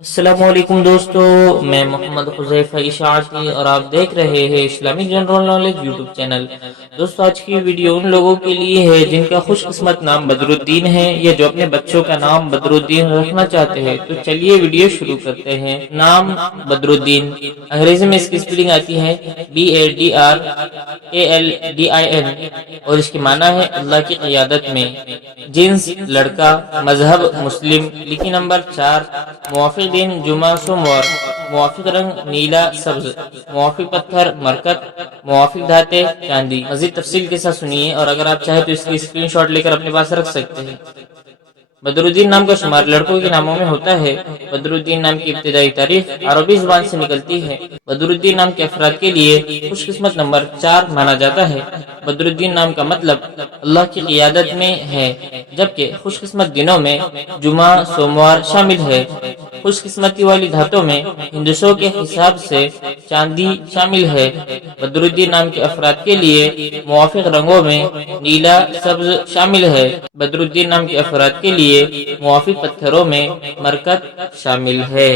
السلام علیکم دوستو، میں محمد حذیفہ اشاعتی اور آپ دیکھ رہے ہیں Islamic general knowledge YouTube channel. دوستو آج کی ویڈیو ان لوگوں کے لیے ہے جن کا خوش قسمت نام بدر الدین ہے یا جو اپنے بچوں کا نام بدر الدین رکھنا چاہتے ہیں۔ تو چلیے ویڈیو شروع کرتے ہیں۔ نام بدر الدین، انگریزی میں اس کی سپیلنگ آتی ہے BADRALDIN اور اس کی معنی ہے اللہ کی قیادت میں۔ جنس لڑکا، مذہب مسلم، لکی نمبر 4، موافق دن جمعہ سوموار، موافق رنگ نیلا سبز، موافق پتھر مرکت، موافق دھاتے چاندی۔ مزید تفصیل کے ساتھ سنیے اور اگر آپ چاہیں تو اس کی اسکرین شاٹ لے کر اپنے پاس رکھ سکتے ہیں۔ بدر الدین نام کا شمار لڑکوں کے ناموں میں ہوتا ہے۔ بدر الدین نام کی ابتدائی تاریخ عربی زبان سے نکلتی ہے۔ بدر الدین نام کے افراد کے لیے خوش قسمت نمبر 4 مانا جاتا ہے۔ بدر الدین نام کا مطلب اللہ کی قیادت میں ہے، جبکہ خوش قسمت دنوں میں جمعہ سوموار شامل ہے۔ خوش قسمتی والی دھاتوں میں ہندسوں کے حساب سے چاندی شامل ہے۔ بدر الدین نام کے افراد کے لیے موافق رنگوں میں نیلا سبز شامل ہے۔ بدر الدین نام کے افراد کے لیے موافق پتھروں میں مرکت شامل ہے۔